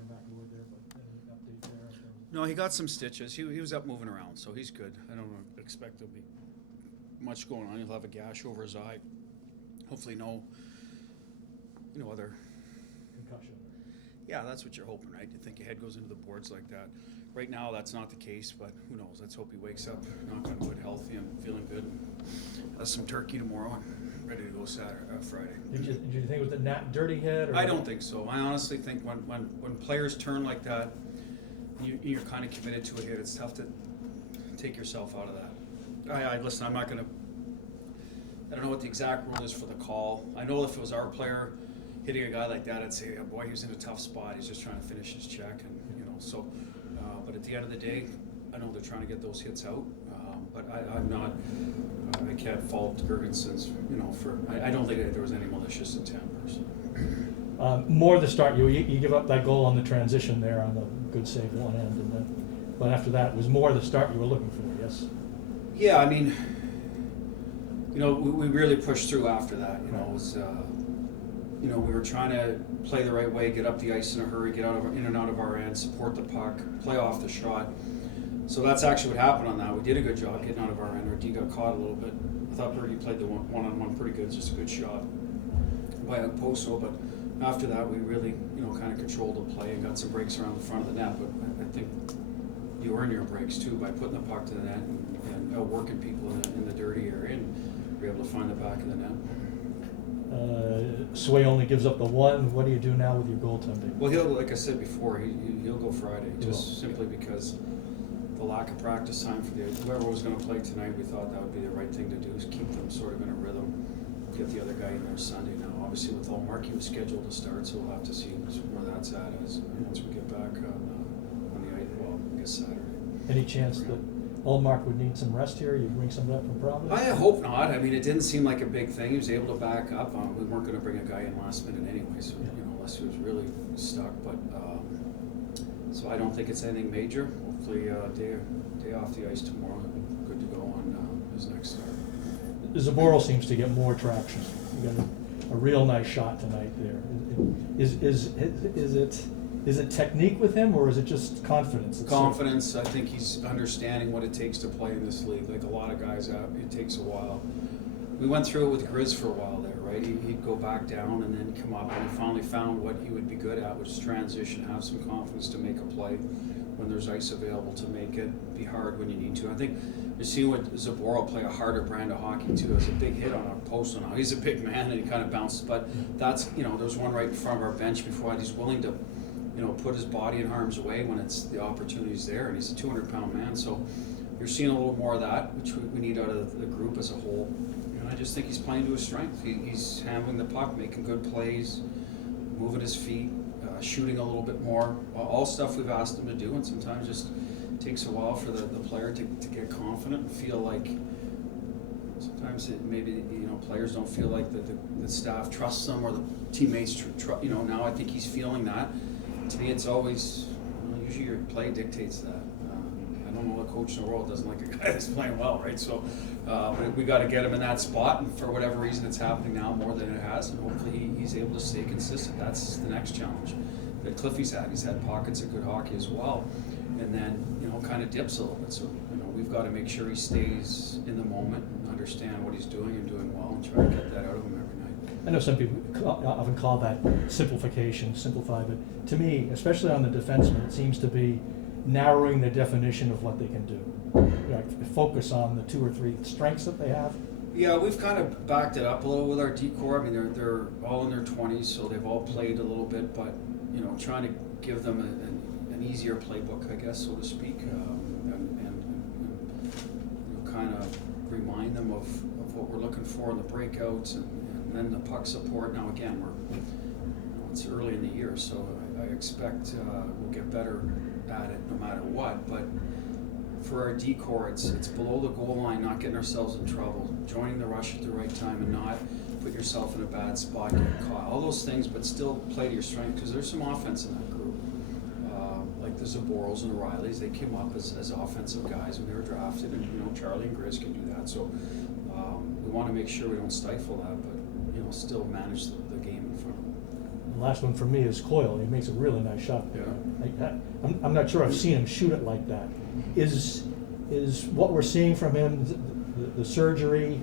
going back to wood there, but any update there? No, he got some stitches. He was up moving around, so he's good. I don't expect there'll be much going on. He'll have a gash over his eye. Hopefully no, other... Concussion. Yeah, that's what you're hoping, right? You think your head goes into the boards like that. Right now, that's not the case, but who knows? Let's hope he wakes up, knock on wood, healthy and feeling good. And has some turkey tomorrow and ready to go Friday. Did you think it was the dirty head? Or I don't think so. I honestly think when players turn like that, you're kind of committed to a hit. It's tough to take yourself out of that. Listen, I'm not going to... I don't know what the exact rule is for the call. I know if it was our player hitting a guy like that, I'd say, oh boy, he was in a tough spot. He's just trying to finish his check. And so... but at the end of the day, I know they're trying to get those hits out. But I'm not... I can't fault Gergenson's, I don't think there was any malicious intent, personally. More the start, you give up that goal on the transition there on the good save one end, and then, but after that, it was more the start you were looking for, yes? Yeah, I mean, we really pushed through after that. It was, we were trying to play the right way, get up the ice in a hurry, get in and out of our end, support the puck, play off the shot. So that's actually what happened on that. We did a good job getting out of our end. Our D got caught a little bit. I thought Birdie played the one-on-one pretty good. It's just a good shot by Poso, but after that, we really, kind of controlled the play and got some breaks around the front of the net. But I think you earn your breaks too by putting the puck to the net and outworking people in the dirty area, and you're able to find the back of the net. Sway only gives up the one. What do you do now with your goaltending? Well, like I said before, he'll go Friday, simply because the lack of practice time for whoever was going to play tonight. We thought that would be the right thing to do, is keep them sort of in a rhythm. Get the other guy in there Sunday. Now, obviously, with Allmark, he was scheduled to start, so we'll have to see where that's at once we get back on the I guess Saturday. Any chance that Allmark would need some rest here? You bring some of that from Providence? I hope not. I mean, it didn't seem like a big thing. He was able to back up. We weren't going to bring a guy in last minute anyway, so unless he was really stuck. But so I don't think it's anything major. Hopefully, day off the ice tomorrow. Good to go on his next start. Zaboral seems to get more traction. You got a real nice shot tonight there. Is it technique with him, or is it just confidence? Confidence. I think he's understanding what it takes to play in this league. Like a lot of guys, it takes a while. We went through it with Grizz for a while there, right? He'd go back down and then come up, and he finally found what he would be good at, which is transition, have some confidence to make a play when there's ice available to make it, be hard when you need to. I think you see what Zaboral play a harder brand of hockey too. It's a big hit on a post now. He's a big man and he kind of bounces, but that's, there's one right in front of our bench before that. He's willing to, put his body in harm's way when it's the opportunity's there, and he's a 200-pound man. So you're seeing a little more of that, which we need out of the group as a whole. And I just think he's playing to his strength. He's handling the puck, making good plays, moving his feet, shooting a little bit more. All stuff we've asked him to do, and sometimes just takes a while for the player to get confident and feel like sometimes maybe players don't feel like the staff trusts them or the teammates now I think he's feeling that. To me, it's always usually your play dictates that. I don't know a coach in the world doesn't like a guy that's playing well, right? So but we got to get him in that spot, and for whatever reason it's happening now more than it has, and hopefully he's able to stay consistent. That's the next challenge that Cliffy's had. He's had pockets of good hockey as well, and then kind of dips a little bit. So we've got to make sure he stays in the moment and understand what he's doing and doing well, and try to get that out of him every night. I know some people often call that simplify, but to me, especially on the defenseman, it seems to be narrowing the definition of what they can do. Focus on the 2 or 3 strengths that they have. Yeah, we've kind of backed it up a little with our D-core. I mean, they're all in their 20s, so they've all played a little bit, but trying to give them an easier playbook, I guess, so to speak, and kind of remind them of what we're looking for in the breakouts and then the puck support. Now again, it's early in the year, so I expect we'll get better at it no matter what. But for our D-core, it's below the goal line, not getting ourselves in trouble, joining the rush at the right time, and not put yourself in a bad spot, get caught. All those things, but still play to your strength, because there's some offense in that group. Like the Zaborals and the Rileys, they came up as offensive guys when they were drafted, and Charlie and Grizz can do that. So we want to make sure we don't stifle that, but still manage the game in front of them. The last one for me is Coyle. He makes a really nice shot there. I'm not sure I've seen him shoot it like that. Is what we're seeing from him the surgery,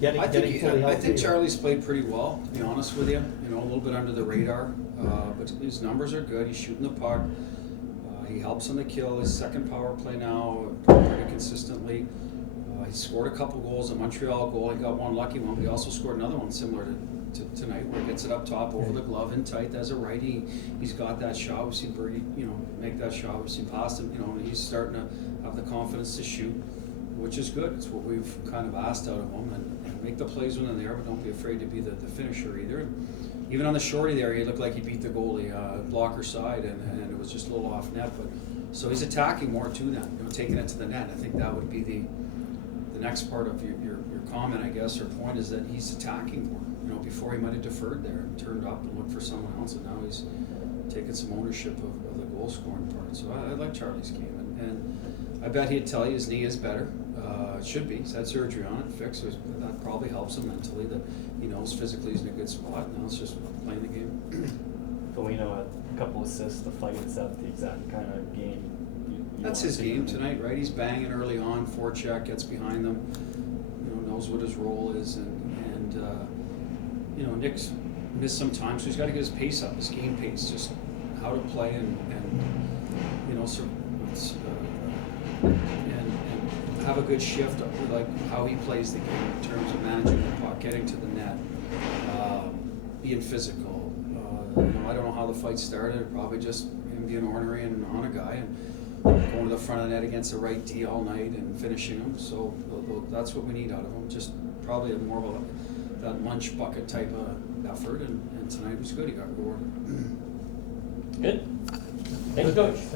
getting fully healthy? I think Charlie's played pretty well, to be honest with you. A little bit under the radar, but his numbers are good. He's shooting the puck. He helps on the kill. His second power play now, pretty consistently. He scored a couple goals. A Montreal goal. He got one lucky one, but he also scored another one similar to tonight, where he gets it up top over the glove in tight as a righty. He's got that shot. We've seen Birdie, make that shot. We've seen past him, and he's starting to have the confidence to shoot, which is good. It's what we've kind of asked out of him, and make the plays when they're there, but don't be afraid to be the finisher either. Even on the shorty there, he looked like he beat the goalie, blocker side, and it was just a little off net. But so he's attacking more to that, taking it to the net. I think that would be the next part of your comment, I guess, or point, is that he's attacking more. Before he might have deferred there and turned up and looked for someone else, and now he's taking some ownership of the goal scoring part. So I like Charlie's game, and I bet he'd tell you his knee is better. It should be. He's had surgery on it, fixed. So that probably helps him mentally, that he knows physically he's in a good spot. Now it's just playing the game. Foligno, a couple assists, the fight. Is that the exact kind of game you That's his game tonight, right? He's banging early on, forecheck, gets behind them, knows what his role is, and Nick's missed some time, so he's got to get his pace up, his game pace, just how to play and have a good shift of like how he plays the game in terms of managing the puck, getting to the net, being physical. I don't know how the fight started. Probably just him being ornery and on a guy and going to the front of the net against the right D all night and finishing him. So that's what we need out of him. Just probably more of that lunch bucket type of effort. And tonight was good. He got rewarded. Good. Thanks, Coach.